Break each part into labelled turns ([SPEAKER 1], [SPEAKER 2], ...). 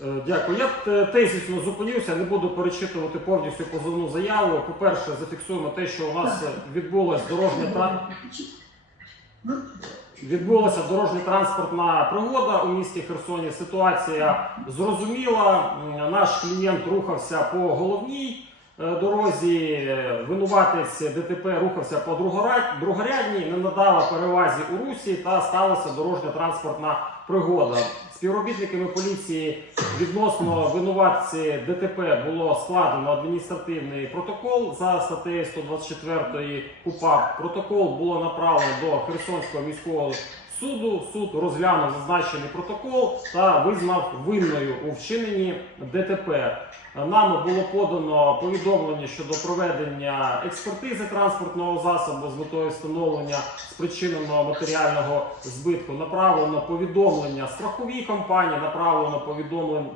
[SPEAKER 1] Е, Дякую. Я е, тезісно зупинився, не буду перечитувати повністю позовну заяву. По-перше, зафіксуємо те, що у нас відбулася дорожня тра... відбулася дорожня транспортна пригода у місті Херсоні. Ситуація зрозуміла. Наш клієнт рухався по головній е, дорозі. Винуватець ДТП рухався по другоряд- другорядній, не надала перевазі у русі та сталася дорожня транспортна пригода. Співробітниками поліції відносно винуватці ДТП було складено адміністративний протокол за статтею 124 КУПАП. Протокол було направлено до Херсонського міського суду. Суд розглянув зазначений протокол та визнав винною у вчиненні ДТП. Нами було подано повідомлення щодо проведення експертизи транспортного засобу з метою встановлення спричиненого матеріального збитку. Направлено повідомлення страховій компанії, направлено повідомлення.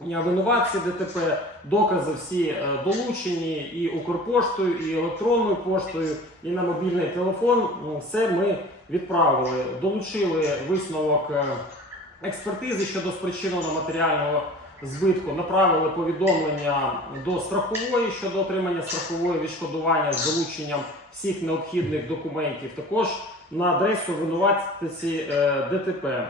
[SPEAKER 1] Винуватці ДТП, докази всі е, долучені і Укрпоштою, і електронною поштою, і на мобільний телефон. Ну, Все ми відправили. Долучили висновок е, експертизи щодо спричиненого матеріального збитку. Направили повідомлення до страхової щодо отримання страхової відшкодування з долученням всіх необхідних документів. Також на адресу винуватці е, ДТП.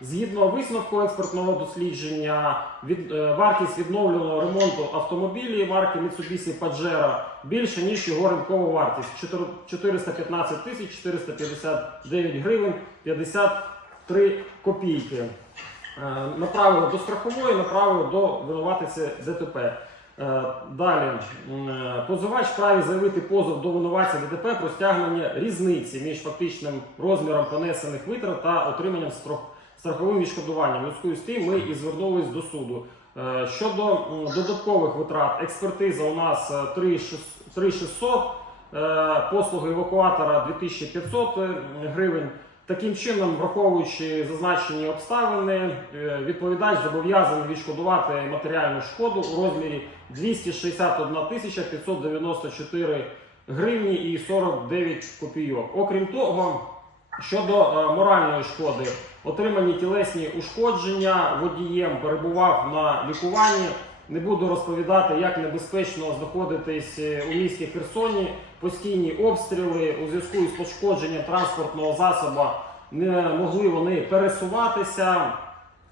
[SPEAKER 1] Згідно висновку експертного дослідження, від, е, вартість відновленого ремонту автомобілів марки Mitsubishi Pajero більше, ніж його ринкова вартість 415 тисяч 459 гривень 53 копійки. Е, Направили до страхової, направили до винуватиці ДТП. Е, Далі е, позивач вправі заявити позов до винуватця ДТП про стягнення різниці між фактичним розміром понесених витрат та отриманням страховим відшкодуванням. Зв'язку з тим ми і звернулись до суду. Щодо додаткових витрат, експертиза у нас е, 3600, 3600, е, послуги евакуатора 2500 е, гривень. Таким чином, враховуючи зазначені обставини, е, відповідач зобов'язаний відшкодувати матеріальну шкоду у розмірі 261 тисяча 594 гривні і 49 копійок. Окрім того, щодо е, моральної шкоди, отримані тілесні ушкодження водієм перебував на лікуванні. Не буду розповідати, як небезпечно знаходитись е, у місті Херсоні. Постійні обстріли у зв'язку із пошкодженням транспортного засобу не могли вони пересуватися.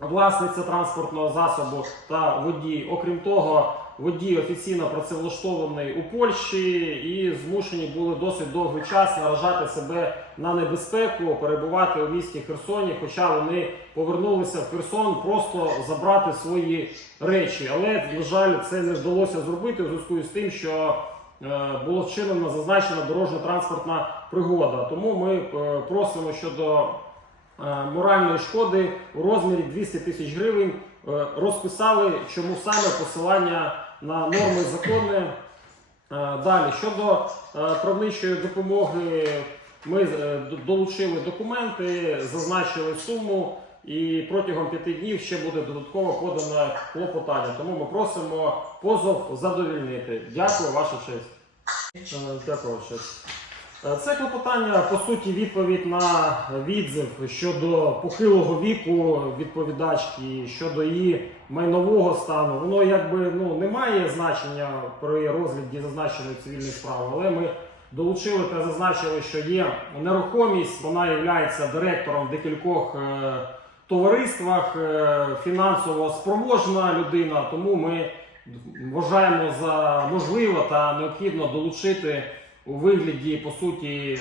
[SPEAKER 1] Власниця транспортного засобу та водій. Окрім того, водій офіційно працевлаштований у Польщі і змушені були досить довгий час наражати себе на небезпеку, перебувати у місті Херсоні, хоча вони повернулися в Херсон просто забрати свої речі. Але, на жаль, це не вдалося зробити у зв'язку з тим, що е, було вчинено зазначена дорожньо-транспортна пригода. Тому ми е, просимо щодо е, моральної шкоди у розмірі 200 тисяч гривень. Розписали, чому саме посилання на норми закони. Е, Далі щодо е, правничої допомоги, ми е, долучили документи, зазначили суму, і протягом п'яти днів ще буде додатково подане клопотання. Тому ми просимо позов задовільнити. Дякую, ваша честь. Дякую, честь. Е, Це клопотання, по суті, відповідь на відзив щодо похилого віку відповідачки, щодо її майнового стану. Воно якби ну, не має значення при розгляді зазначеної цивільної справи, але ми долучили та зазначили, що є нерухомість, вона є директором в декількох е, товариствах, е, фінансово спроможна людина, тому ми вважаємо за можливо та необхідно долучити у вигляді по суті е,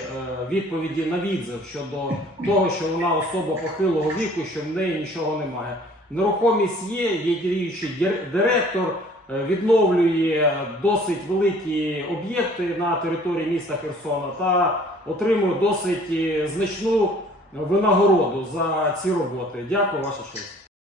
[SPEAKER 1] відповіді на відзив щодо того, що вона особа похилого віку, що в неї нічого немає. Нерухомість є, є діючий директор, е, відновлює досить великі об'єкти на території міста Херсона та отримує досить е, значну винагороду за ці роботи. Дякую, ваша честь.